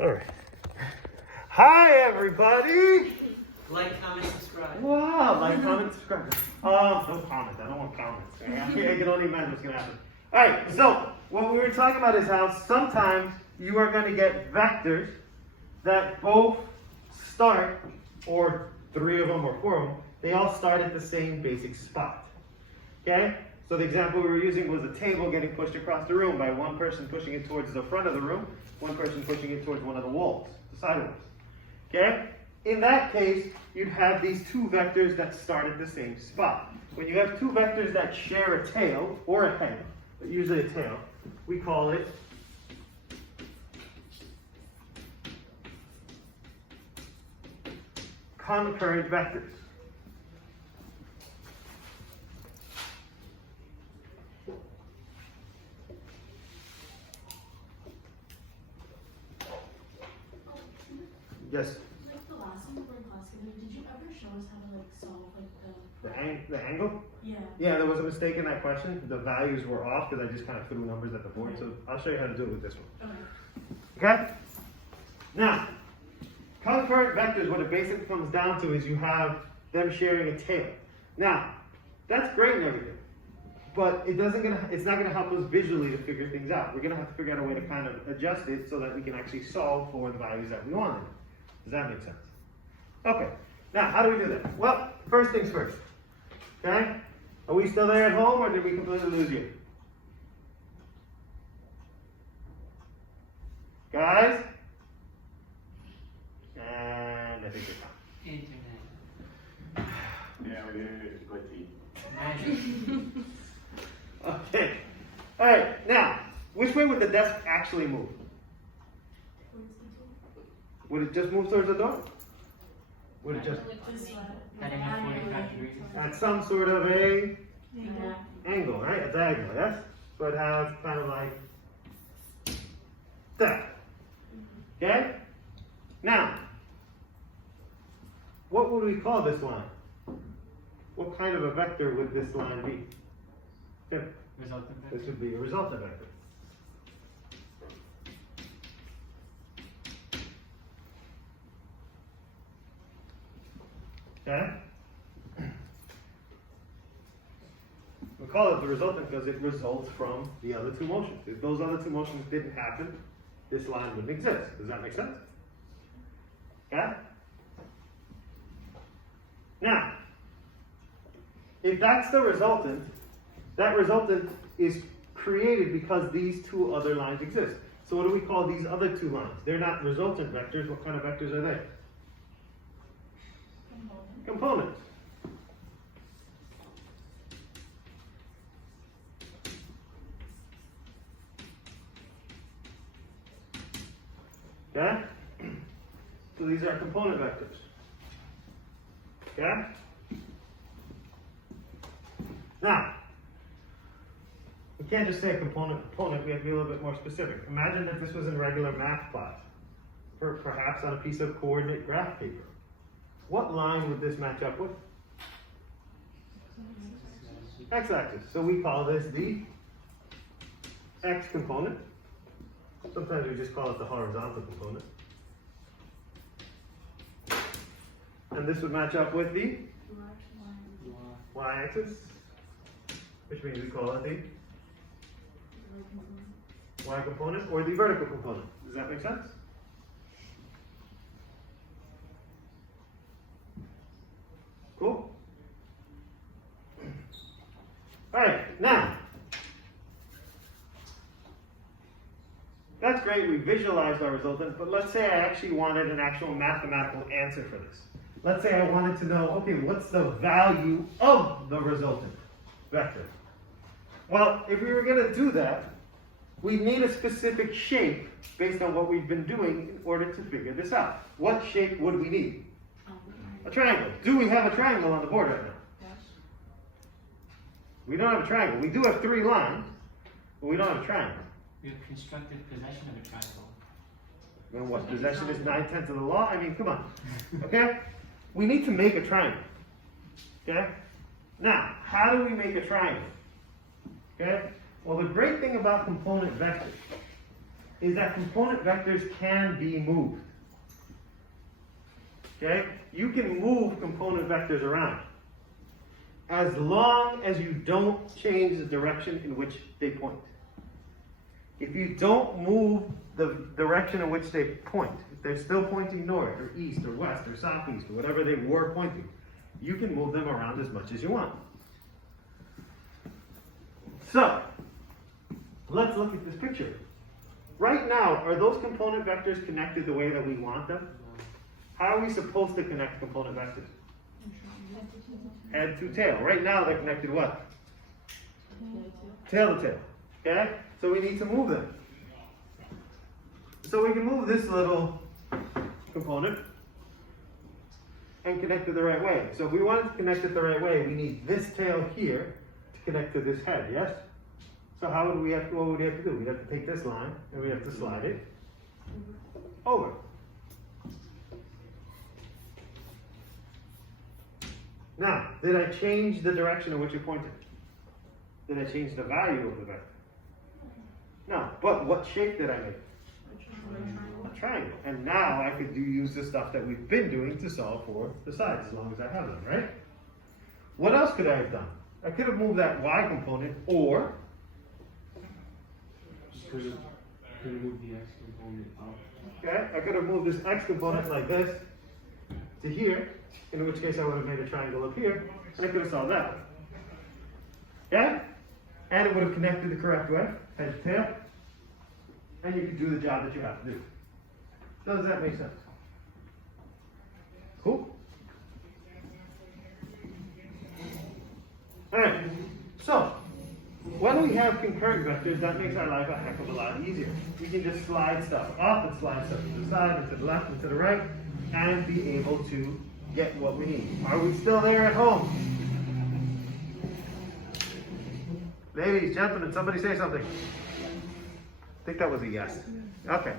All right. Hi, everybody. Like, comment, subscribe. Wow, like, comment, subscribe. No comments. I don't want comments. I can only imagine what's going to happen. All right, so what we were talking about is how sometimes you are going to get vectors that both start, or three of them or four of them, they all start at the same basic spot. Okay? So the example we were using was a table getting pushed across the room by one person pushing it towards the front of the room, one person pushing it towards one of the walls, the side walls. Okay? In that case, you'd have these two vectors that start at the same spot. When you have two vectors that share a tail, or a head, but usually a tail, we call it concurrent vectors. Yes. Like the last time we were in class together, did you ever show us how to like solve like The angle? Yeah. Yeah, there was a mistake in that question. The values were off because I just kind of threw numbers at the board. So I'll show you how to do it with this one. Okay. Okay? Now, concurrent vectors, what it basically comes down to is you have them sharing a tail. Now, that's great and everything, but it's not gonna help us visually to figure things out. We're gonna have to figure out a way to kind of adjust it so that we can actually solve for the values that we wanted. Does that make sense? Okay. Now, how do we do that? Well, first things first. Okay? Are we still there at home, or did we completely lose you? Guys? And I think you're fine. Internet. Yeah, we're doing good team. Magic. Okay. All right. Now, which way would the desk actually move? Would it just move towards the door? Would it just Heading at 45 degrees. at some sort of a Yeah. angle, right? A diagonal, yes? So it has kind of like that. Okay? Now, what would we call this line? What kind of a vector would this line be? Good. Resultant This vector. would be a resultant vector. Okay? We call it the resultant because it results from the other two motions. If those other two motions didn't happen, this line wouldn't exist. Does that make sense? Okay? Now, if that's the resultant, that resultant is created because these two other lines exist. So what do we call these other two lines? They're not resultant vectors. What kind of vectors are they? Components. Okay? So these are component vectors. Okay? Now, we can't just say component, we have to be a little bit more specific. Imagine that this was in regular math class, perhaps on a piece of coordinate graph paper. What line would this match up with? X-axis. So we call this the X component. Sometimes we just call it the horizontal component. And this would match up with the Y-axis, which means we call it the Y component or the vertical component. Does that make sense? Cool? All right, now, that's great, we visualized our resultant, but let's say I actually wanted an actual mathematical answer for this. Let's say I wanted to know, okay, what's the value of the resultant vector? Well, if we were going to do that, we need a specific shape based on what we've been doing in order to figure this out. What shape would we need? A triangle. Do we have a triangle on the board right now? We don't have a triangle. We do have three lines, but we don't have a triangle. We have constructed possession of a triangle. And what, possession is 9/10 of the law? I mean, come on. Okay? We need to make a triangle. Okay? Now, how do we make a triangle? Okay? Well, the great thing about component vectors is that component vectors can be moved. Okay? You can move component vectors around as long as you don't change the direction in which they point. If you don't move the direction in which they point, if they're still pointing north or east or west or southeast or whatever they were pointing, you can move them around as much as you want. So, let's look at this picture. Right now, are those component vectors connected the way that we want them? How are we supposed to connect component vectors? Head to tail. Right now, they're connected what? Tail to tail. Okay? So we need to move them. So we can move this little component and connect it the right way. So if we wanted to connect it the right way, we need this tail here to connect to this head, yes? So how would we have to, what would we have to do? We'd have to take this line and we have to slide it over. Now, did I change the direction in which it pointed? Did I change the value of the vector? No, but what shape did I make? A triangle. And now I could use the stuff that we've been doing to solve for the sides, as long as I have them, right? What else could I have done? I could have moved that y component, or Could you move the x component up? okay, I could have moved this x component like this to here, in which case I would have made a triangle up here, and I could have solved that one. Okay? And it would have connected the correct way, head to tail, and you could do the job that you have to do. Does that make sense? Cool? Alright, so when we have concurrent vectors, that makes our life a heck of a lot easier. We can just slide stuff up and slide stuff to the side and to the left and to the right, and be able to get what we need. Are we still there at home? Ladies, gentlemen, somebody say something. I think that was a yes. Okay.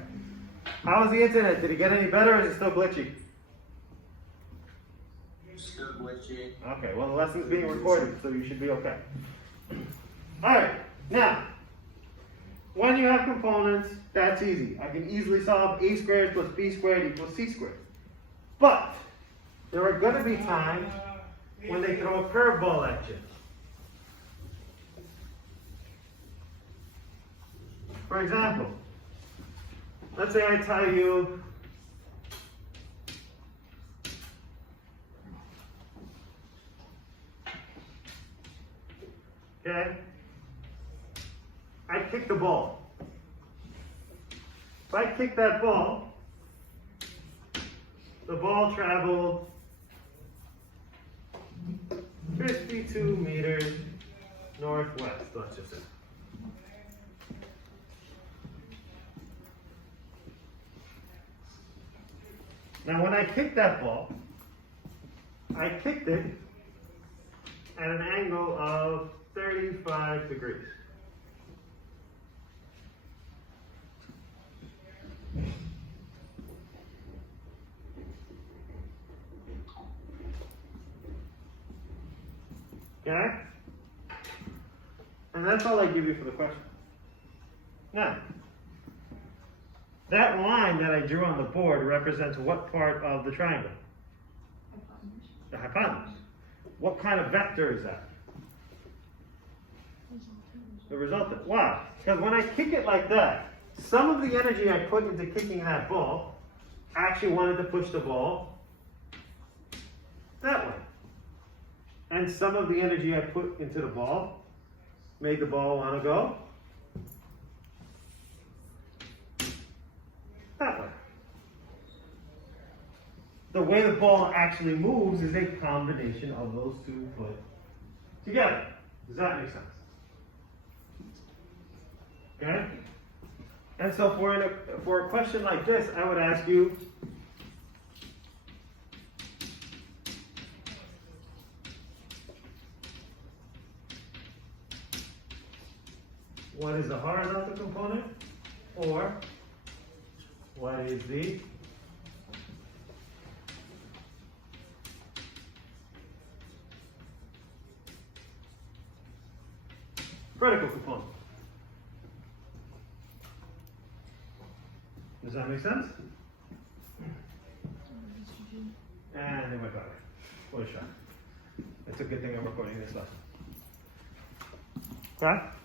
How is the internet? Did it get any better or is it still glitchy? Still glitchy. Okay, well the lesson's being recorded, so you should be okay. Alright, now, when you have components, that's easy. I can easily solve a squared plus b squared equals c squared. But, there are going to be times when they throw a curveball at you. For example, let's say I tell you okay, I kick the ball. If I kick that ball, the ball traveled 52 meters northwest, let's just say. Now when I kicked that ball, I kicked it at an angle of 35 degrees. Okay? And that's all I give you for the question. Now, that line that I drew on the board represents what part of the triangle? The hypotenuse. What kind of vector is that? The resultant. Why? Because when I kick it like that, some of the energy I put into kicking that ball actually wanted to push the ball that way. And some of the energy I put into the ball made the ball want to go that way. The way the ball actually moves is a combination of those two put together. Does that make sense? Okay? And so for a question like this, I would ask you, what is the horizontal component? Or what is the vertical component? make sense? And it went better. What a shot. It's a good thing I'm recording this lesson. Okay?